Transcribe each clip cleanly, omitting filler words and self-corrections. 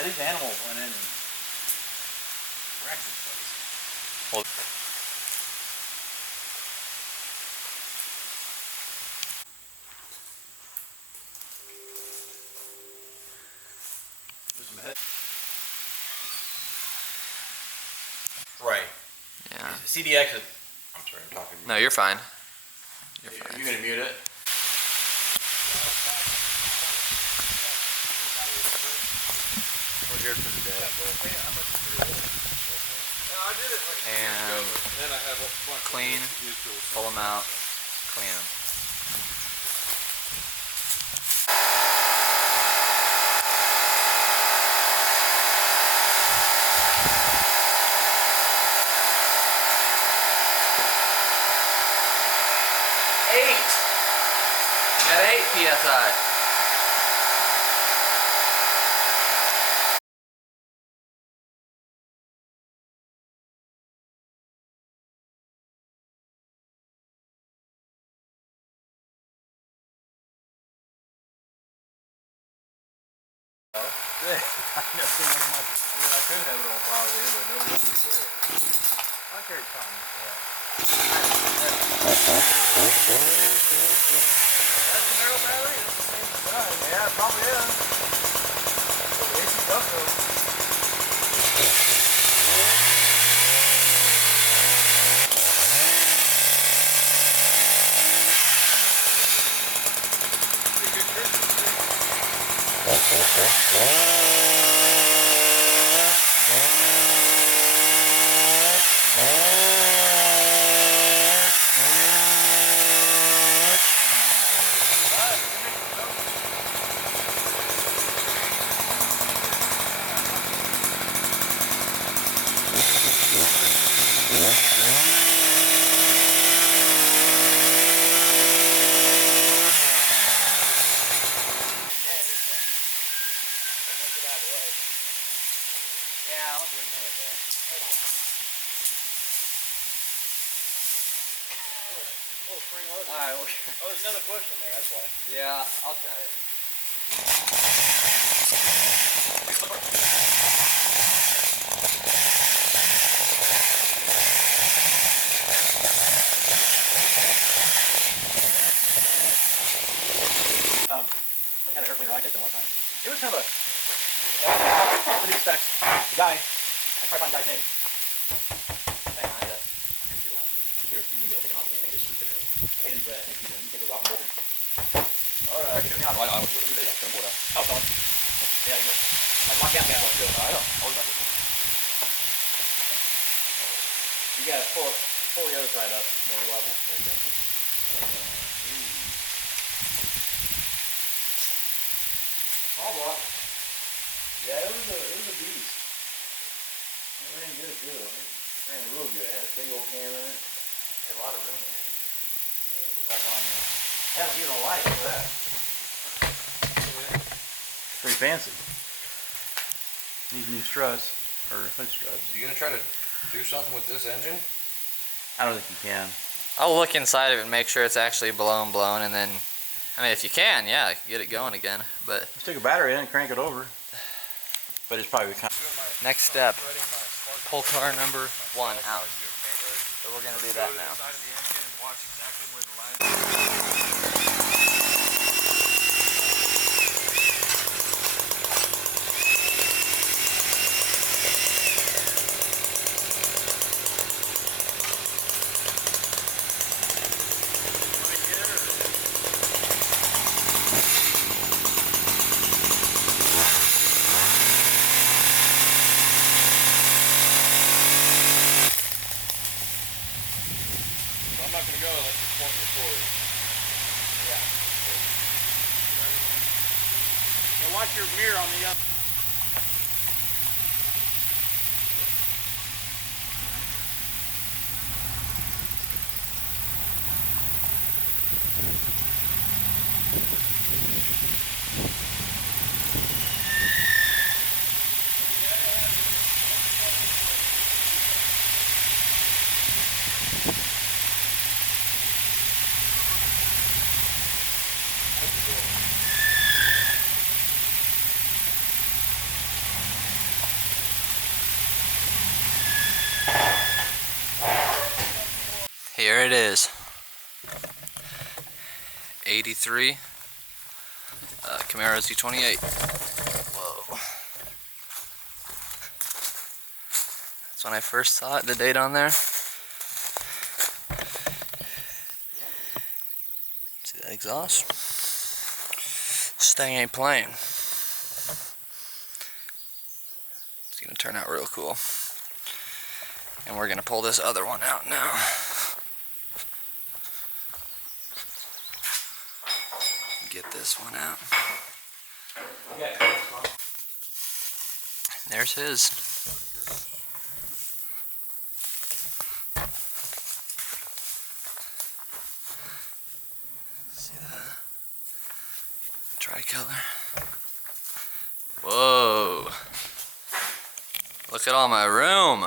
Yeah, these animals went in and wrecked this place. Well, Right. yeah. CDX is... I'm sorry, I'm talking to you. No, you're fine. You're fine. You're gonna mute it? We're here for the day. And clean, pull them out, clean them. At 8 PSI. I mean, I could have it all piled in, but no one was there. I carry fine. That's the Camaro battery? That's the same design. Yeah, it probably is. AC stuff though. Yeah, I'll do another day. Alright, okay. Oh, there's another bush in there, that's why. Yeah, I'll try it. I had an airplane ride, I did that one time. It was kind of a... What do you expect? The guy, I tried to find the guy's name. Hang on, I got it. Here, you can be able to take him off anything, just consider it. Hey, he's red, you can take it off and hold it. Alright. I can get him out. I know, I was going to do that. Oh, someone. Yeah, you go. Like, lock down, let's go. I know, always like it. You gotta pull the other side up more level. There you go. Small block. Yeah, it was a beast. It ran good too. It ran real good. It had a big old cam in it. Had a lot of room in it. Back on there. That was even a light for that. Pretty fancy. These new struts, or hood struts. You gonna try to do something with this engine? I don't think you can. I'll look inside of it and make sure it's actually blown, and then, I mean, if you can, yeah, get it going again. But Just take a battery in and crank it over. But it's probably kind of... next step, pull car number 1 out. So we're gonna do that now. I'm not gonna go unless you point me forward. Yeah. Now watch your mirror on the other. Here it is. 83 Camaro Z28. Whoa. That's when I first saw it, the date on there. See that exhaust? This thing ain't playing. It's gonna turn out real cool. And we're gonna pull this other one out now. Get this one out. There's his. See that? Tricolor. Whoa. Look at all my room.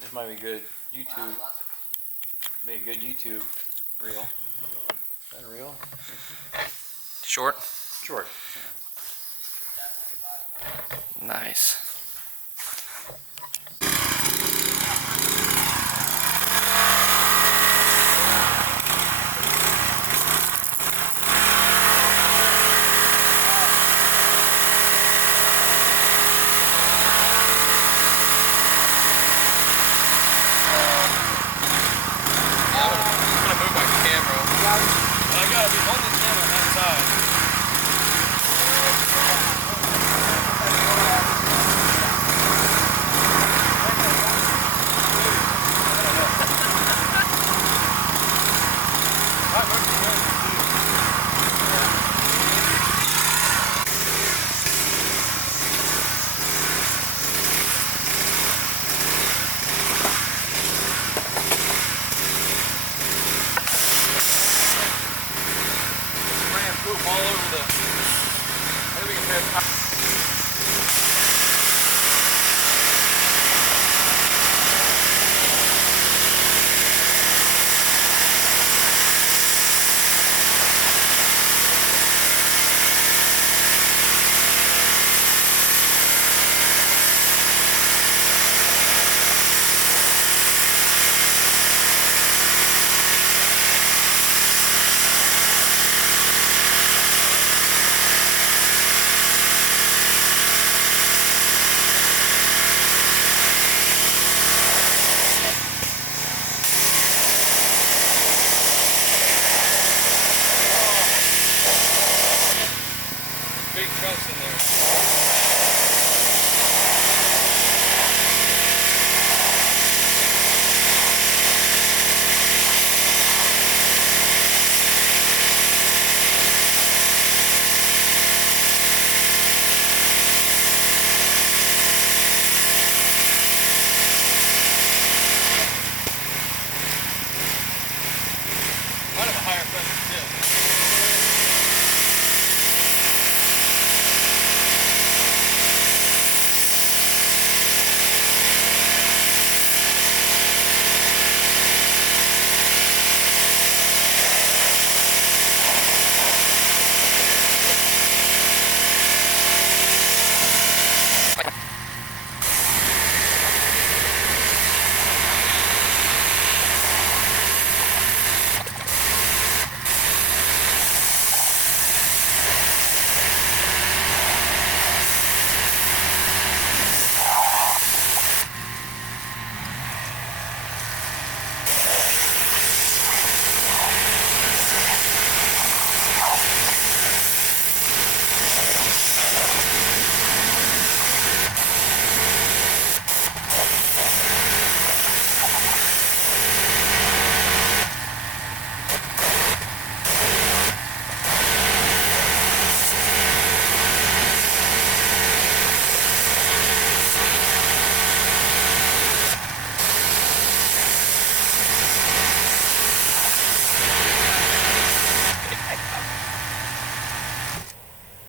This might be good YouTube. Be a good YouTube reel. Is that a reel? Short. Short. Nice.